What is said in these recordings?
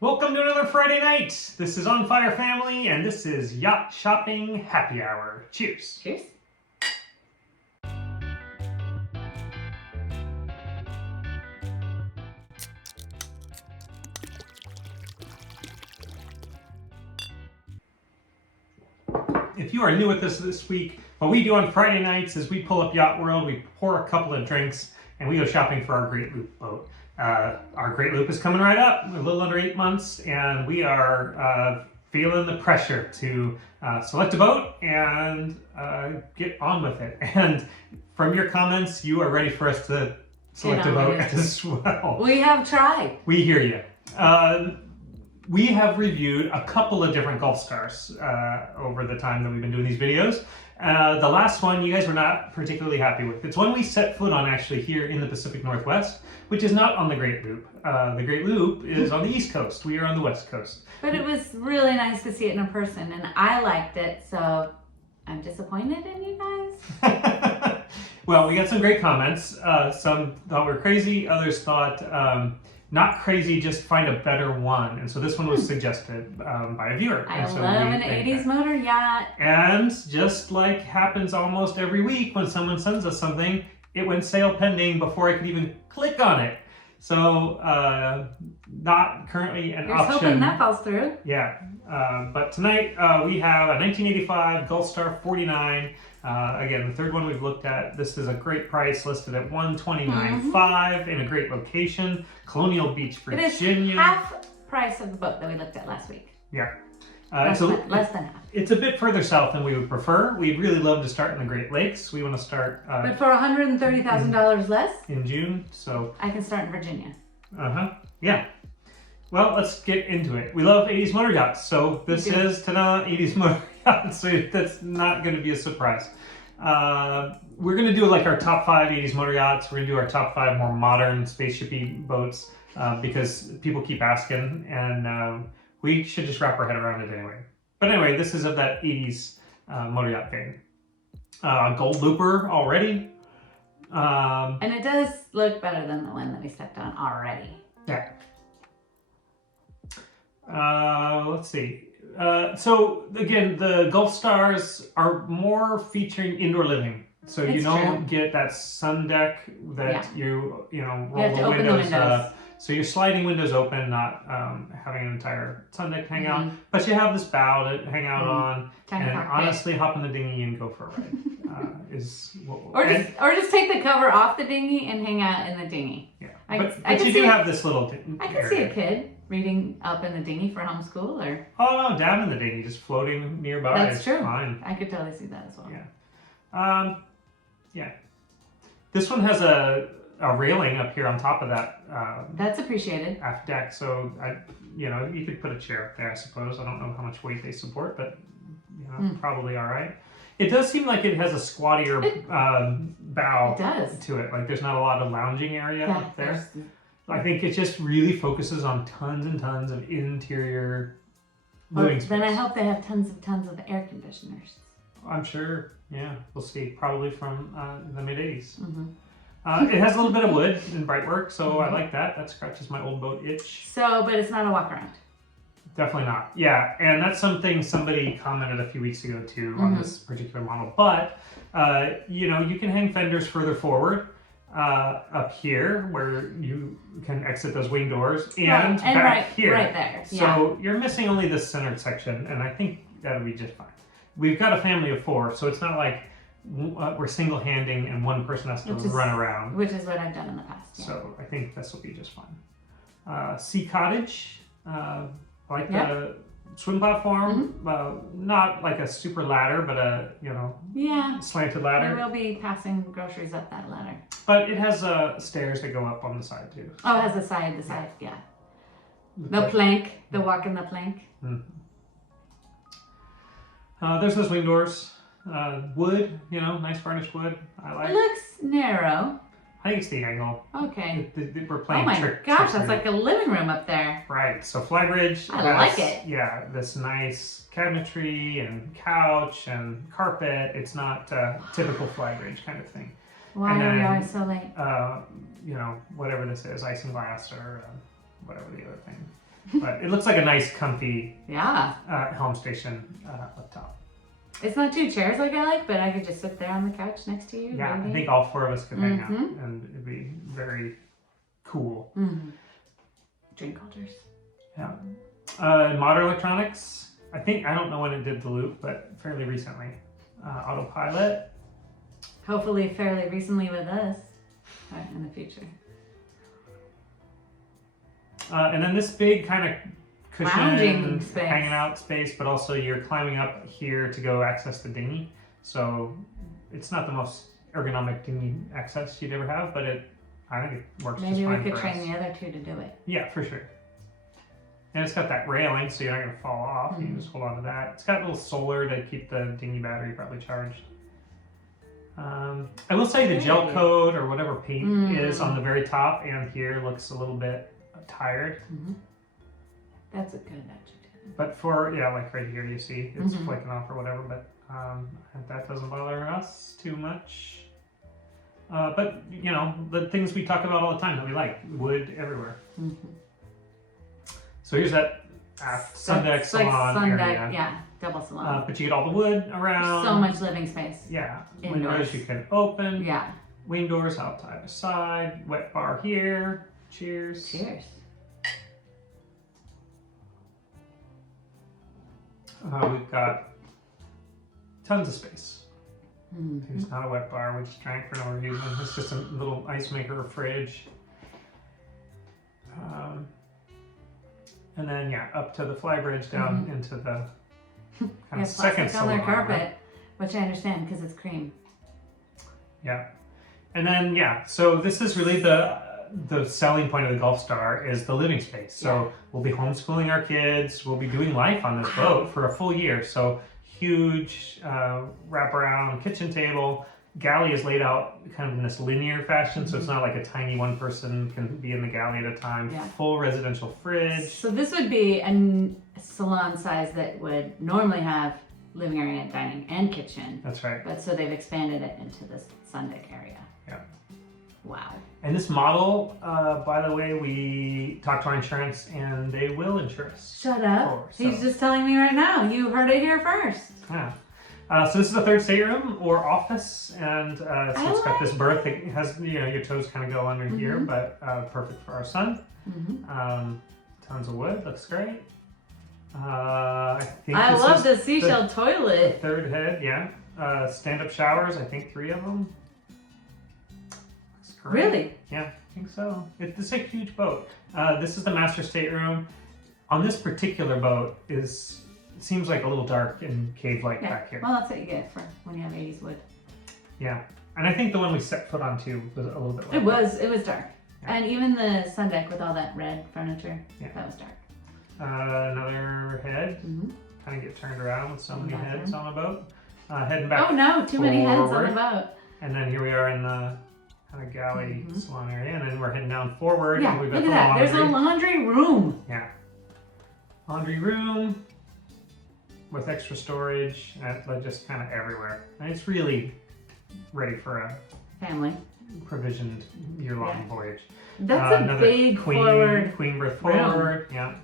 Welcome to another Friday night. This is On Fire Family, and this is Yacht Shopping Happy Hour. Cheers. Cheers. If you are new with us this week, what we do on Friday nights is we pull up Yacht World, we pour a couple of drinks, and we go shopping for our Great Loop boat. Our Great Loop is coming right up, a little under 8 months, and we are feeling the pressure to select a boat and get on with it. And from your comments, you are ready for us to select a boat as well. We have tried. We hear you. We have reviewed a couple of different Gulfstars over the time that we've been doing these videos. The last one you guys were not particularly happy with. It's one we set foot on actually here in the Pacific Northwest, which is not on the Great Loop. The Great Loop is on the East Coast. We are on the West Coast. But it was really nice to see it in person, and I liked it, so I'm disappointed in you guys. Well, we got some great comments. Some thought we were crazy. Others thought not crazy, just find a better one. And so this one was suggested by a viewer. I and so love an 80s motor yacht. And just like happens almost every week when someone sends us something, it went sale pending before I could even click on it. So not currently an Here's option. hoping that falls through. Yeah, but tonight we have a 1985 Gulfstar 49. Again, the third one we've looked at. This is a great price, listed at $129,500 in a great location, Colonial Beach, Virginia. It is half price of the boat that we looked at last week. Yeah. Less than half. It's a bit further south than we would prefer. We'd really love to start in the Great Lakes. We want to start But for $130,000 less, in June, so... I can start in Virginia. Yeah. Well, let's get into it. We love 80s motor yachts, so this is ta-da, 80s motor yachts, so that's not going to be a surprise. We're going to do like our top 5 80s motor yachts. We're going to do our top 5 more modern spaceshipy boats because people keep asking, and we should just wrap our head around it anyway. But anyway, this is of that 80s motor yacht vein. Gold Looper already. And it does look better than the one that we stepped on already. Yeah. Let's see. So again, the Gulfstars are more featuring indoor living. So you don't get that sun deck that you roll the windows up. So you're sliding windows open, not having an entire sun deck hang out. But you have this bow to hang out on, and honestly, hop in the dinghy and go for a ride. Is what or just take the cover off the dinghy and hang out in the dinghy. Yeah, but you do have this little I can see a kid reading up in the dinghy for homeschool, or oh no, down in the dinghy, just floating nearby. That's true. Fine. I could totally see that as well. Yeah. Yeah. This one has a railing up here on top of that. That's appreciated. Aft deck, so you could put a chair up there, I suppose. I don't know how much weight they support, but probably all right. It does seem like it has a squattier bow to it. Like there's not a lot of lounging area up there. I think it just really focuses on tons and tons of interior living space. Then I hope they have tons of air conditioners. I'm sure. Yeah, we'll see. Probably from the mid 80s. It has a little bit of wood and brightwork, so I like that. That scratches my old boat itch. So, but it's not a walk around. Definitely not. Yeah, and that's something somebody commented a few weeks ago too on this particular model. But you can hang fenders further forward up here where you can exit those wing doors, and back here. Right there. So you're missing only the centered section, and I think that'll be just fine. We've got a family of 4, so it's not like we're single-handing and one person has to run around. Which is what I've done in the past. Yeah. So I think this will be just fine. Sea Cottage. Like the swim platform, not like a super ladder, but a slanted ladder. We will be passing groceries up that ladder. But it has stairs that go up on the side too. Oh, it has the side, yeah. The plank, the walk in the plank. There's those wing doors, wood, nice varnished wood. I like. It looks narrow. I think it's the angle. Okay. We're playing trick. Oh my gosh, that's like a living room up there. Right. So Flybridge. I like it. Yeah, this nice cabinetry and couch and carpet. It's not typical Flybridge kind of thing. Why are we always so late? Whatever this is, isinglass or whatever the other thing. But it looks like a nice, comfy Yeah. Helm Station up top. It's not two chairs like I like, but I could just sit there on the couch next to you. Yeah, maybe. I think all 4 of us could hang out, Mhm. and it'd be very cool. Mhm. Drink holders. Yeah. Modern Electronics. I don't know when it did the loop, but fairly recently. Autopilot. Hopefully fairly recently with us. In the future. And then this big kind of Lounging cushion, space. hanging out space, but also you're climbing up here to go access the dinghy. So it's not the most ergonomic dinghy access you'd ever have, but I think it works Maybe just we fine could for train us. the other two to do it. Yeah, for sure. And it's got that railing, so you're not going to fall off. You can just hold on to that. It's got a little solar to keep the dinghy battery probably charged. I will say the gel coat or whatever paint is on the very top and here looks a little bit tired. Mm-hmm. That's a good adjective. But for, like right here you see it's flaking off or whatever, but that doesn't bother us too much. But, the things we talk about all the time that we like, wood everywhere. Mm-hmm. So here's that sun deck It's like salon sun area. deck, yeah, double salon. But you get all the wood around. So much living space. Yeah. Indoors. Windows you can open. Yeah. Wing doors out side to side. Wet bar here. Cheers. Cheers. We've got tons of space. Mm-hmm. It's not a wet bar. We just drank for no reason. It's just a little ice maker or fridge. And then up to the flybridge down into the kind of second on salon. their carpet, which I understand because it's cream. Yeah, and then so this is really the selling point of the Gulf Star is the living space. So we'll be homeschooling our kids. We'll be doing life on this boat for a full year. So huge wraparound kitchen table. Galley is laid out kind of in this linear fashion, so it's not like a tiny one person can be in the galley at a time. Yeah. Full residential fridge. So this would be a salon size that would normally have living area, dining, and kitchen. That's right. But so they've expanded it into this sun deck area. Yeah. Wow. And this model, by the way, we talked to our insurance and they will insure us. Shut up. So- He's just telling me right now. You heard it here first. Yeah. So this is the third stateroom or office, and so it's got this berth that has your toes kind of go under here, but perfect for our son. Tons of wood, looks great. I think I this love is the seashell the toilet. third head, stand-up showers, I think 3 of them. Looks great. Really? Yeah, I think so. It's a huge boat. This is the master stateroom. On this particular boat seems like a little dark and cave-like back here. Well, that's what you get for when you have 80s wood. Yeah, and I think the one we set foot on too was a little bit. It was dark. Yeah. And even the sun deck with all that red furniture, Yeah. that was dark. Another head. Kind of get turned around with so many heads on a boat. Heading back. Oh no, too many heads on forward. the boat. And then here we are in the kind of galley salon area, and then we're heading down forward. Yeah, and we've got look at the that. There's a laundry room. Yeah. Laundry room with extra storage, like just kind of everywhere. And it's really ready for a Family. provisioned year-long voyage. That's a another big forward. queen berth forward. Yeah.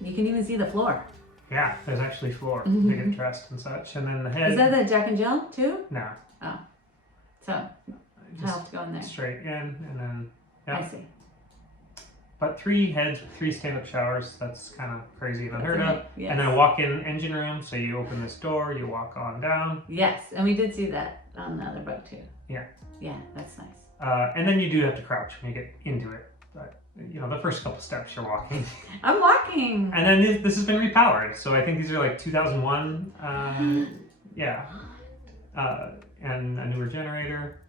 You can even see the floor. Yeah, there's actually floor to get dressed and such. And then the head. Is that the Jack and Jill too? No. Oh. So, I'll Just have to go in there. straight in and then. Yeah. I see. But 3 heads with 3 stand-up showers. That's kind of crazy and unheard of. Yes. And then a walk-in engine room. So you open this door, you walk on down. Yes, and we did see that on the other boat too. Yeah. Yeah, that's nice. And then you do have to crouch when you get into it. But the first couple steps you're walking. I'm walking. And then this has been repowered. So I think these are like 2001. And a newer generator.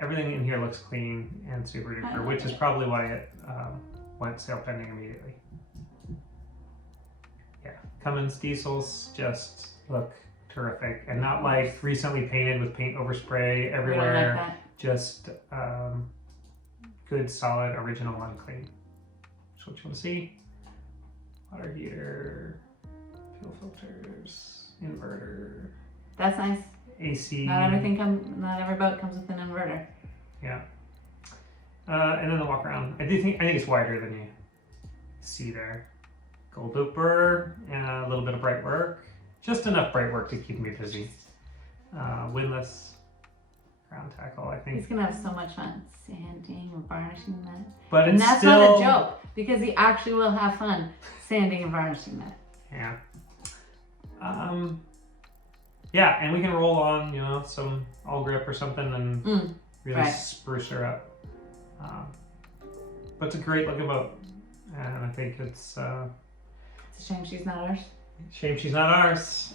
Everything in here looks clean and super duper, which is probably why it went sale pending immediately. Yeah, Cummins diesels just look terrific, and not like recently painted with paint overspray everywhere. We don't like that. Just good, solid, original, unclean. That's what you want to see. Water heater, fuel filters, inverter, That's nice. AC. Not every boat comes with an inverter. Yeah. And then the walk around. I think it's wider than you see there. gold looper, and a little bit of bright work. Just enough bright work to keep me busy. Windlass, crown tackle, I think. He's gonna have so much fun sanding and varnishing that. But And it's that's still... not a joke, because he actually will have fun sanding and varnishing that. Yeah. Yeah, and we can roll on, some all grip or something and really right. spruce her up. But it's a great looking boat, and I think it's It's a shame she's not ours. shame she's not ours.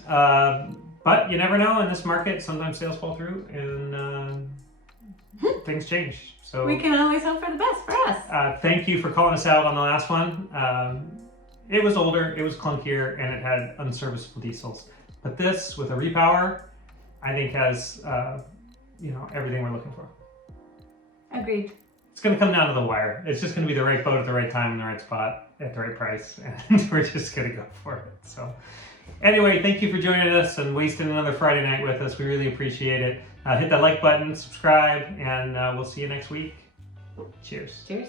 But you never know in this market. Sometimes sales fall through and things change. So We can always hope for the best for us. thank you for calling us out on the last one. It was older, it was clunkier, and it had unserviceable diesels. But this, with a repower, I think has everything we're looking for. Agreed. It's going to come down to the wire. It's just going to be the right boat at the right time in the right spot at the right price, and we're just going to go for it. So anyway, thank you for joining us and wasting another Friday night with us. We really appreciate it. Hit that like button, subscribe, and we'll see you next week. Cheers. Cheers.